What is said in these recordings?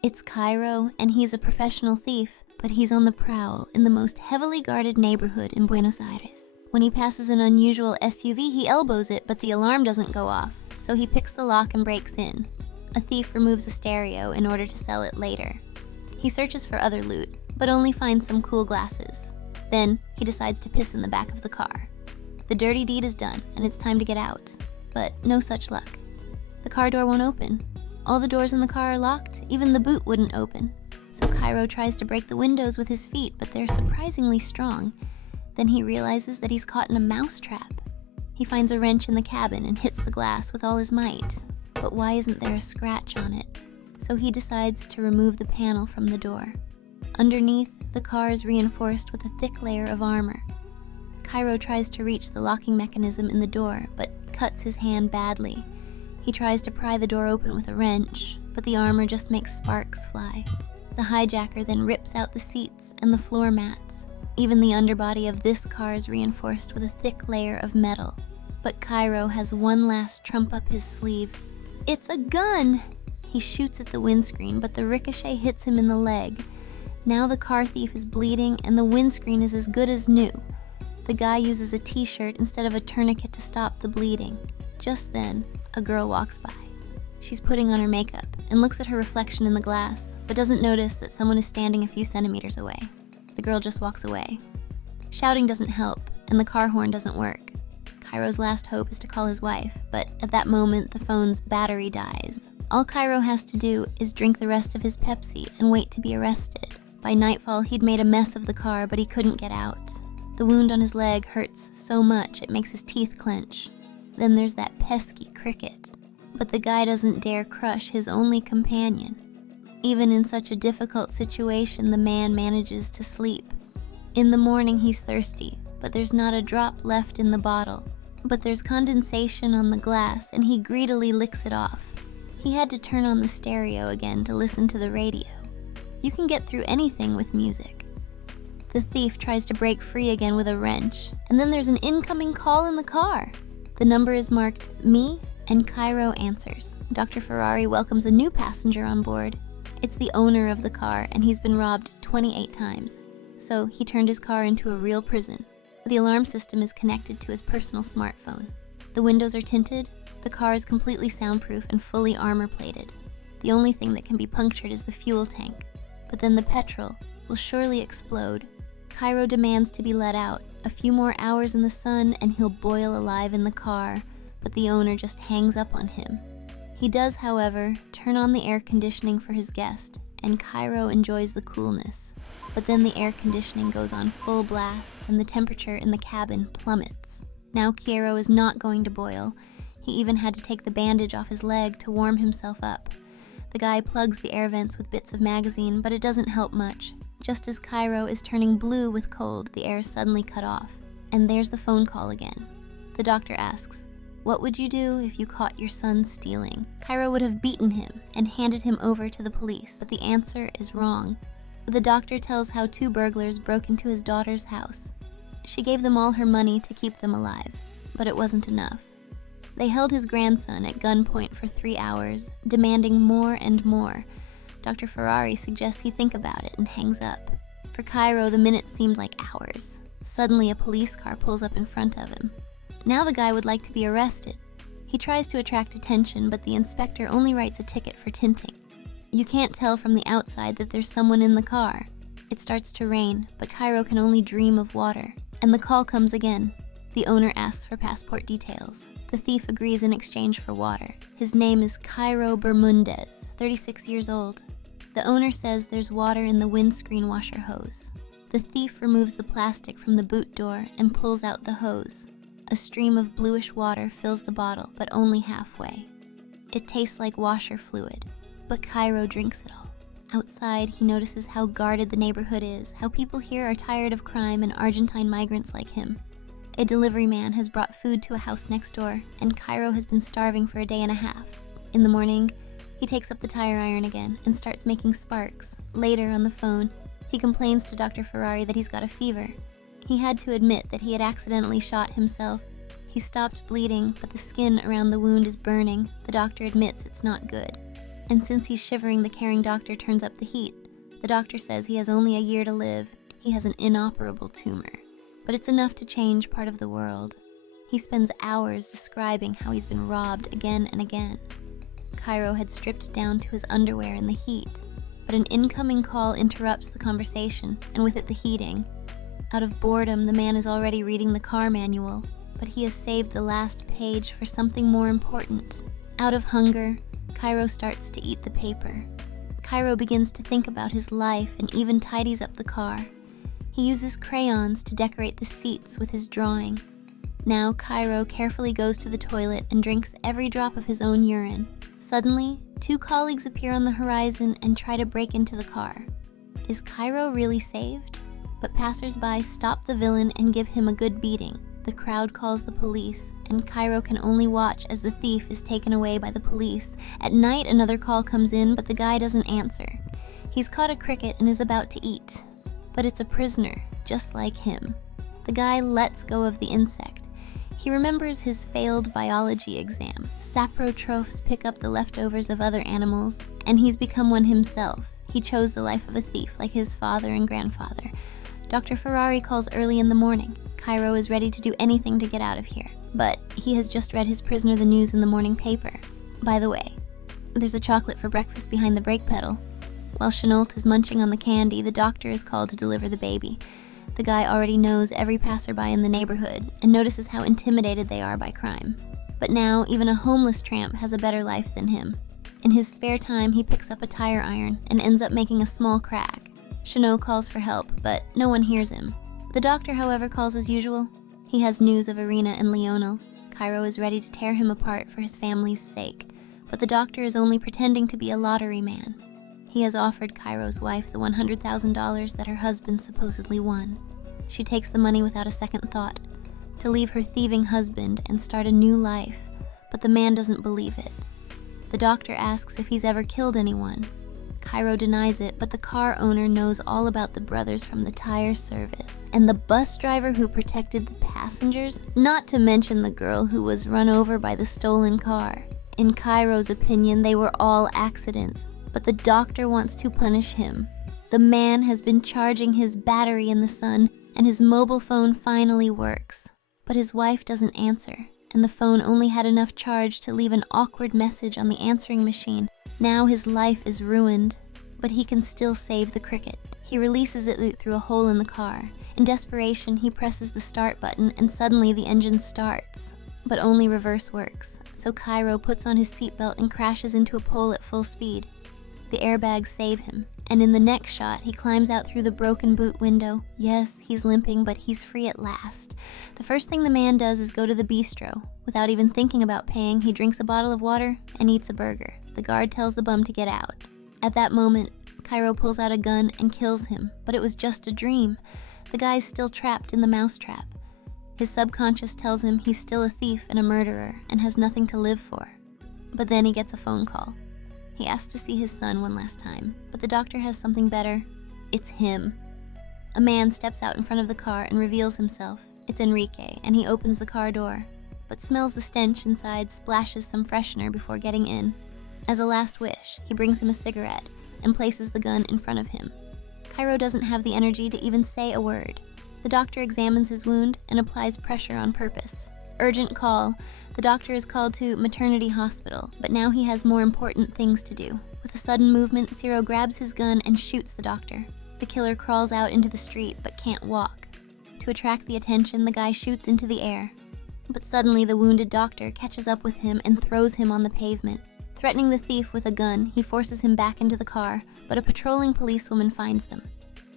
It's Ciro, and he's a professional thief, but he's on the prowl in the most heavily guarded neighborhood in Buenos Aires. When he passes an unusual SUV, he elbows it, but the alarm doesn't go off, so he picks the lock and breaks in. A thief removes a stereo in order to sell it later. He searches for other loot, but only finds some cool glasses. Then, he decides to piss in the back of the car. The dirty deed is done, and it's time to get out, but no such luck. The car door won't open. All the doors in the car are locked, even the boot wouldn't open. So Ciro tries to break the windows with his feet, but they're surprisingly strong. Then he realizes that he's caught in a mousetrap. He finds a wrench in the cabin and hits the glass with all his might. But why isn't there a scratch on it? So he decides to remove the panel from the door. Underneath, the car is reinforced with a thick layer of armor. Ciro tries to reach the locking mechanism in the door, but cuts his hand badly. He tries to pry the door open with a wrench, but the armor just makes sparks fly. The hijacker then rips out the seats and the floor mats. Even the underbody of this car is reinforced with a thick layer of metal. But Ciro has one last trump up his sleeve. It's a gun! He shoots at the windscreen, but the ricochet hits him in the leg. Now the car thief is bleeding and the windscreen is as good as new. The guy uses a t-shirt instead of a tourniquet to stop the bleeding. Just then, a girl walks by. She's putting on her makeup and looks at her reflection in the glass, but doesn't notice that someone is standing a few centimeters away. The girl just walks away. Shouting doesn't help, and the car horn doesn't work. Ciro's last hope is to call his wife, but at that moment, the phone's battery dies. All Ciro has to do is drink the rest of his Pepsi and wait to be arrested. By nightfall, he'd made a mess of the car, but he couldn't get out. The wound on his leg hurts so much it makes his teeth clench. Then there's that pesky cricket. But the guy doesn't dare crush his only companion. Even in such a difficult situation, the man manages to sleep. In the morning, he's thirsty, but there's not a drop left in the bottle. But there's condensation on the glass, and he greedily licks it off. He had to turn on the stereo again to listen to the radio. You can get through anything with music. The thief tries to break free again with a wrench, and then there's an incoming call in the car. The number is marked me, and Ciro answers. Dr. Ferrari welcomes a new passenger on board. It's the owner of the car, and he's been robbed 28 times. So he turned his car into a real prison. The alarm system is connected to his personal smartphone. The windows are tinted, the car is completely soundproof and fully armor-plated. The only thing that can be punctured is the fuel tank. But then the petrol will surely explode. Ciro demands to be let out. A few more hours in the sun and he'll boil alive in the car, but the owner just hangs up on him. He does, however, turn on the air conditioning for his guest, and Ciro enjoys the coolness. But then the air conditioning goes on full blast and the temperature in the cabin plummets. Now Ciro is not going to boil. He even had to take the bandage off his leg to warm himself up. The guy plugs the air vents with bits of magazine, but it doesn't help much. Just as Ciro is turning blue with cold, the air is suddenly cut off. And there's the phone call again. The doctor asks, "What would you do if you caught your son stealing?" Ciro would have beaten him and handed him over to the police, but the answer is wrong. The doctor tells how 2 burglars broke into his daughter's house. She gave them all her money to keep them alive, but it wasn't enough. They held his grandson at gunpoint for 3 hours, demanding more and more. Dr. Ferrari suggests he think about it and hangs up. For Ciro, the minutes seemed like hours. Suddenly, a police car pulls up in front of him. Now the guy would like to be arrested. He tries to attract attention, but the inspector only writes a ticket for tinting. You can't tell from the outside that there's someone in the car. It starts to rain, but Ciro can only dream of water. And the call comes again. The owner asks for passport details. The thief agrees in exchange for water. His name is Ciro Bermudez, 36 years old. The owner says there's water in the windscreen washer hose. The thief removes the plastic from the boot door and pulls out the hose. A stream of bluish water fills the bottle, but only halfway. It tastes like washer fluid, but Ciro drinks it all. Outside, he notices how guarded the neighborhood is, how people here are tired of crime and Argentine migrants like him. A delivery man has brought food to a house next door, and Ciro has been starving for a day and a half. In the morning, he takes up the tire iron again and starts making sparks. Later, on the phone, he complains to Dr. Ferrari that he's got a fever. He had to admit that he had accidentally shot himself. He stopped bleeding, but the skin around the wound is burning. The doctor admits it's not good. And since he's shivering, the caring doctor turns up the heat. The doctor says he has only a year to live. He has an inoperable tumor, but it's enough to change part of the world. He spends hours describing how he's been robbed again and again. Ciro had stripped down to his underwear in the heat, but an incoming call interrupts the conversation, and with it the heating. Out of boredom, the man is already reading the car manual, but he has saved the last page for something more important. Out of hunger, Ciro starts to eat the paper. Ciro begins to think about his life and even tidies up the car. He uses crayons to decorate the seats with his drawing. Now Ciro carefully goes to the toilet and drinks every drop of his own urine. Suddenly, 2 colleagues appear on the horizon and try to break into the car. Is Ciro really saved? But passers-by stop the villain and give him a good beating. The crowd calls the police, and Ciro can only watch as the thief is taken away by the police. At night, another call comes in, but the guy doesn't answer. He's caught a cricket and is about to eat, but it's a prisoner, just like him. The guy lets go of the insect. He remembers his failed biology exam. Saprotrophs pick up the leftovers of other animals, and he's become one himself. He chose the life of a thief like his father and grandfather. Dr. Ferrari calls early in the morning. Ciro is ready to do anything to get out of here, but he has just read his prisoner the news in the morning paper. By the way, there's a chocolate for breakfast behind the brake pedal. While Chenault is munching on the candy, the doctor is called to deliver the baby. The guy already knows every passerby in the neighborhood and notices how intimidated they are by crime. But now, even a homeless tramp has a better life than him. In his spare time, he picks up a tire iron and ends up making a small crack. Chenault calls for help, but no one hears him. The doctor, however, calls as usual. He has news of Irina and Lionel. Ciro is ready to tear him apart for his family's sake, but the doctor is only pretending to be a lottery man. He has offered Ciro's wife the $100,000 that her husband supposedly won. She takes the money without a second thought, to leave her thieving husband and start a new life, but the man doesn't believe it. The doctor asks if he's ever killed anyone. Ciro denies it, but the car owner knows all about the brothers from the tire service, and the bus driver who protected the passengers, not to mention the girl who was run over by the stolen car. In Ciro's opinion, they were all accidents, but the doctor wants to punish him. The man has been charging his battery in the sun, and his mobile phone finally works. But his wife doesn't answer, and the phone only had enough charge to leave an awkward message on the answering machine. Now his life is ruined, but he can still save the cricket. He releases it through a hole in the car. In desperation, he presses the start button, and suddenly the engine starts. But only reverse works, so Ciro puts on his seatbelt and crashes into a pole at full speed. The airbags save him, and in the next shot, he climbs out through the broken boot window. Yes, he's limping, but he's free at last. The first thing the man does is go to the bistro. Without even thinking about paying, he drinks a bottle of water and eats a burger. The guard tells the bum to get out. At that moment, Ciro pulls out a gun and kills him, but it was just a dream. The guy's still trapped in the mousetrap. His subconscious tells him he's still a thief and a murderer and has nothing to live for. But then he gets a phone call. He asks to see his son one last time, but the doctor has something better. It's him. A man steps out in front of the car and reveals himself. It's Enrique, and he opens the car door, but smells the stench inside, splashes some freshener before getting in. As a last wish, he brings him a cigarette and places the gun in front of him. Ciro doesn't have the energy to even say a word. The doctor examines his wound and applies pressure on purpose. Urgent call. The doctor is called to maternity hospital, but now he has more important things to do. With a sudden movement, Ciro grabs his gun and shoots the doctor. The killer crawls out into the street but can't walk. To attract the attention, the guy shoots into the air. But suddenly the wounded doctor catches up with him and throws him on the pavement. Threatening the thief with a gun, he forces him back into the car, but a patrolling policewoman finds them.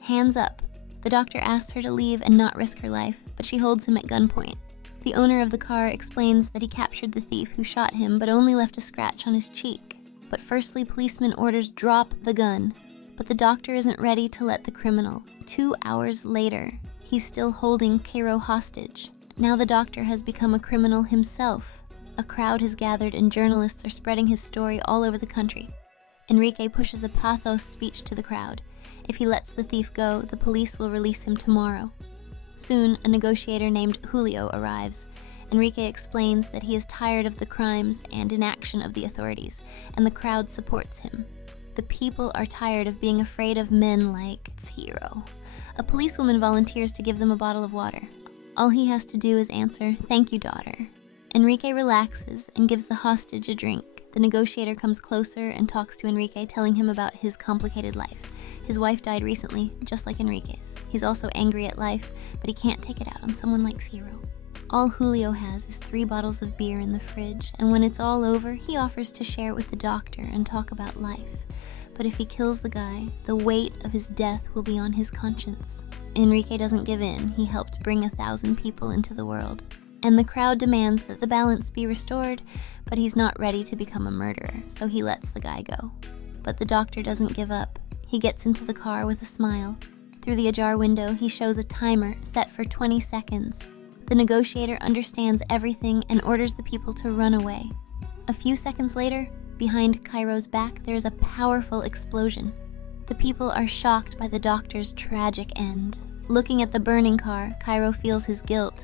Hands up. The doctor asks her to leave and not risk her life, but she holds him at gunpoint. The owner of the car explains that he captured the thief who shot him but only left a scratch on his cheek. But firstly, policeman orders drop the gun. But the doctor isn't ready to let the criminal. 2 hours later, he's still holding Ciro hostage. Now the doctor has become a criminal himself. A crowd has gathered and journalists are spreading his story all over the country. Enrique pushes a pathos speech to the crowd. If he lets the thief go, the police will release him tomorrow. Soon, a negotiator named Julio arrives. Enrique explains that he is tired of the crimes and inaction of the authorities, and the crowd supports him. The people are tired of being afraid of men like Ciro. A policewoman volunteers to give them a bottle of water. All he has to do is answer, "Thank you, daughter." Enrique relaxes and gives the hostage a drink. The negotiator comes closer and talks to Enrique, telling him about his complicated life. His wife died recently, just like Enrique's. He's also angry at life, but he can't take it out on someone like Ciro. All Julio has is 3 bottles of beer in the fridge, and when it's all over, he offers to share it with the doctor and talk about life. But if he kills the guy, the weight of his death will be on his conscience. Enrique doesn't give in. He helped bring 1,000 people into the world. And the crowd demands that the balance be restored, but he's not ready to become a murderer, so he lets the guy go. But the doctor doesn't give up. He gets into the car with a smile. Through the ajar window, he shows a timer set for 20 seconds. The negotiator understands everything and orders the people to run away. A few seconds later, behind Ciro's back, there is a powerful explosion. The people are shocked by the doctor's tragic end. Looking at the burning car, Ciro feels his guilt.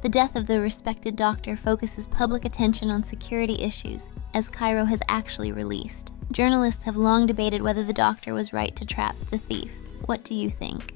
The death of the respected doctor focuses public attention on security issues, as Ciro has actually released. Journalists have long debated whether the doctor was right to trap the thief. What do you think?